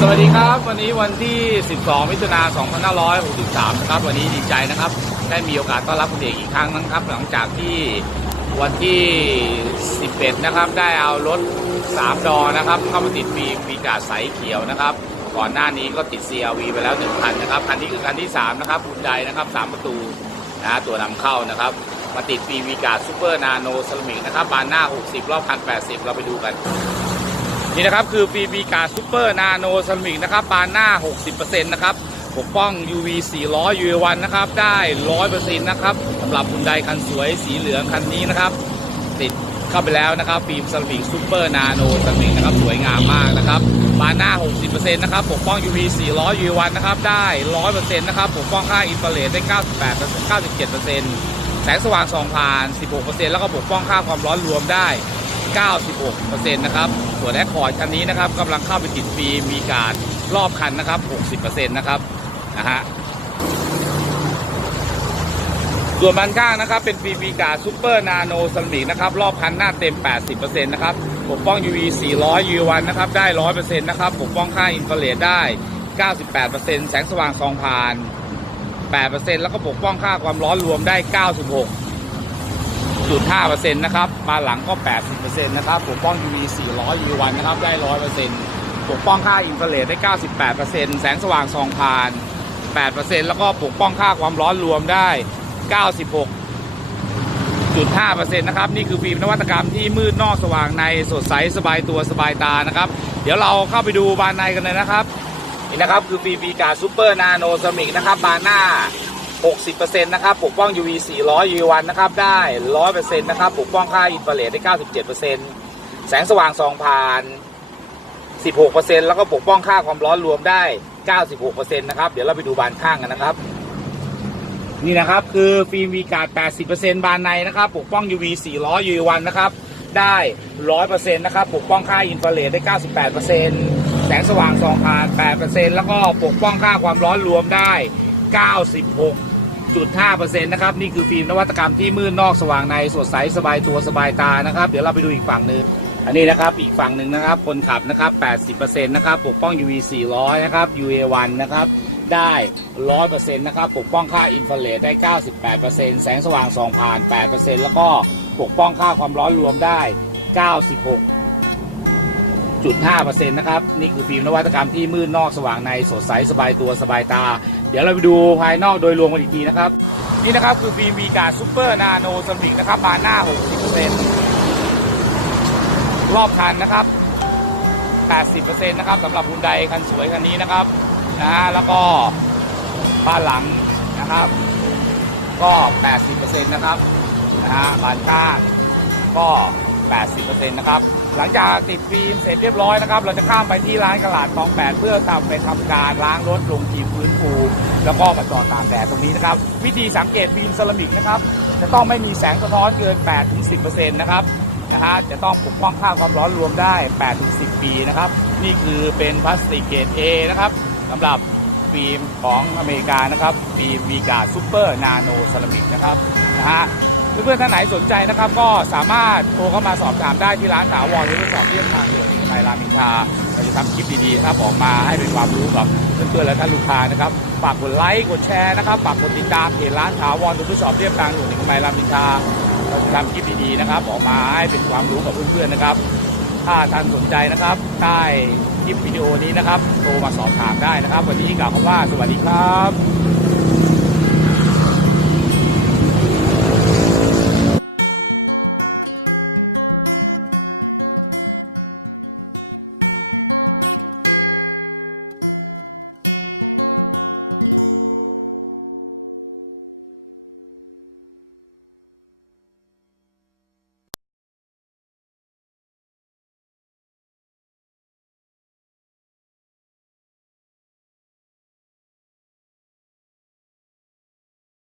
สวัสดีครับ วันนี้วันที่ 12 มิถุนา2563 นะครับ วันนี้ดีใจนะครับ ได้มีโอกาสต้อนรับคุณเอกอีกครั้งนะครับ หลังจากที่วันที่ 11 นะครับ ได้เอารถ 3 ดอนะครับ เข้ามาติดปีปีกาใสเขียวนะครับ ก่อนหน้านี้ก็ติด CRV ไปแล้ว 1 คันนะครับ คันนี้คือคันที่ 3 นะครับคุณใดนะครับ 3 ประตูนะฮะตัวนำเข้านะครับ มาติดปีวีกาซูเปอร์นาโนเซรามิกนะครับบานหน้า 60 รอบคัน 80 เราไปดูกัน นี่นะครับคือฟีบีกาซูเปอร์นาโนเซามิกนะครับบานหน้า 60%นะครับปกป้อง UV 400 UV1 นะครับ ได้ 100%นะครับสำหรับคุณใดคันสวยสีเหลืองคันนี้นะครับ ติดเข้าไปแล้วนะครับฟิล์มเซรามิกซูเปอร์นาโนเซามิกนะครับสวยงามมากนะครับบานหน้า 60%นะครับปกป้อง UV 400 UV1 นะครับ ได้ 100%นะครับปกป้องค่าอินฟราเรดได้ 98 97%แสงสว่างส่องผ่าน 16%แล้วก็ปกป้องค่าความร้อนรวมได้ 96%นะครับ ส่วนแอคคอร์ดคันนี้นะครับกำลังเข้าไปติดฟิล์มมีการรอบคันนะครับ 60%นะครับนะฮะส่วนบานข้างนะครับ เป็นฟิล์มมีการซูเปอร์นาโนซัมมิกนะครับ รอบคันหน้าเต็ม 80%นะครับปกป้อง UV 400 UV1 นะครับ ได้ 100%นะครับปกป้องค่าอินฟราเรดได้ 98%แสงสว่างส่องผ่าน 8%แล้วก็ปกป้องค่าความร้อนรวมได้ 96 0.5%นะครับมาหลังก็ 80%นะครับปกป้อง UV 400 UV1 นะครับได้ 100%ปกป้องค่าอินฟราเรดได้ 98%แสงสว่างส่องผ่าน 8%แล้วก็ปกป้องค่าความร้อนรวมได้ 96.5%นะครับนี่คือฟิล์มนวัตกรรมที่มืดนอกสว่างในสดใสสบายตัวสบายตานะครับเดี๋ยวเราเข้าไปดูบานในกันเลยนะครับนี่นะครับคือฟิล์มวีกาซูเปอร์นาโนซมิกนะครับบานหน้า 60%นะครับปกป้อง UV 400 UV1 นะครับได้ 100%นะครับปกป้องค่าอินฟราเรดได้ 97%แสงสว่างส่องผ่าน 16%แล้วก็ปกป้องค่าความร้อนรวมได้ 96%นะครับเดี๋ยวเราไปดูบานข้างกันนะครับ นี่นะครับคือฟิล์มวีการ์ด80%บานในนะครับปกป้อง UV 400 UV1 นะครับได้ 100%นะครับปกป้องค่าอินฟราเรดได้ 98%แสงสว่างส่องผ่าน 8%แล้วก็ปกป้องค่าความร้อนรวมได้96 96.5%นะครับ นี่คือฟิล์มนวัตกรรมที่มืดนอกสว่างในสดใสสบายตัวสบายตานะครับ เดี๋ยวเราไปดูอีกฝั่งหนึ่งอันนี้นะครับอีกฝั่งหนึ่งนะครับคนขับนะครับ 80%นะครับปกป้อง UV 400 นะครับ UA1 นะครับได้ 100%นะครับปกป้องค่าอินฟราเรดได้ 98%แสงสว่างส่องผ่าน 8%แล้วก็ปกป้องค่าความร้อนรวมได้ 96 0.5%นะครับ นี่คือฟิล์มนวัตกรรมที่มืดนอกสว่างในสดใสสบายตัวสบายตา เดี๋ยวเราไปดูภายนอกโดยรวมกันอีกทีนะครับ นี่นะครับคือฟิล์มวีการซูเปอร์นาโนซัมิกนะครับบานหน้า 60%รอบคันนะครับ 80%นะครับสำหรับฮุนไดคันสวยคันนี้นะครับนะฮะแล้วก็บ้านหลังนะครับ ก็ 80%นะครับนะฮะบานข้างก็ 80%นะครับ หลังจากติดฟิล์มเสร็จเรียบร้อยนะครับ เราจะข้ามไปที่ร้านกระลาดคลองแปดเพื่อทำไปทำการล้างรถลงทีมฟื้นฟูแล้วก็มาจอดตากแดดตรงนี้นะครับ วิธีสังเกตฟิล์มเซรามิกนะครับ จะต้องไม่มีแสงสะท้อนเกิน8-10%นะครับนะฮะจะต้องปกป้องค่าความร้อนรวมได้8-10 ปีนะครับ นี่คือเป็นพลาสติกเกรด A นะครับสำหรับฟิล์มของอเมริกานะครับฟิล์มวีกาซูเปอร์นาโนเซรามิกนะครับนะฮะ เพื่อนๆท่านไหนสนใจนะครับ ก็สามารถโทรเข้ามาสอบถามได้ที่ร้านถาวรหรือทดสอบเรียบทางด่วนเอกมัยรามอินทราเราจะทำคลิปดีๆนะครับออกมาให้เป็นความรู้กับเพื่อนๆและท่านลูกค้านะครับฝากกดไลค์กดแชร์นะครับฝากกดติดตามเพจร้านถาวรทดสอบเรียบทางด่วนเอกมัยรามอินทราเราจะทำคลิปดีๆนะครับ ออกมาให้เป็นความรู้กับเพื่อนๆนะครับถ้าท่านสนใจนะครับใต้คลิปวิดีโอนี้นะครับโทรมาสอบถามได้นะครับ วันนี้กล่าวคำว่าสวัสดีครับ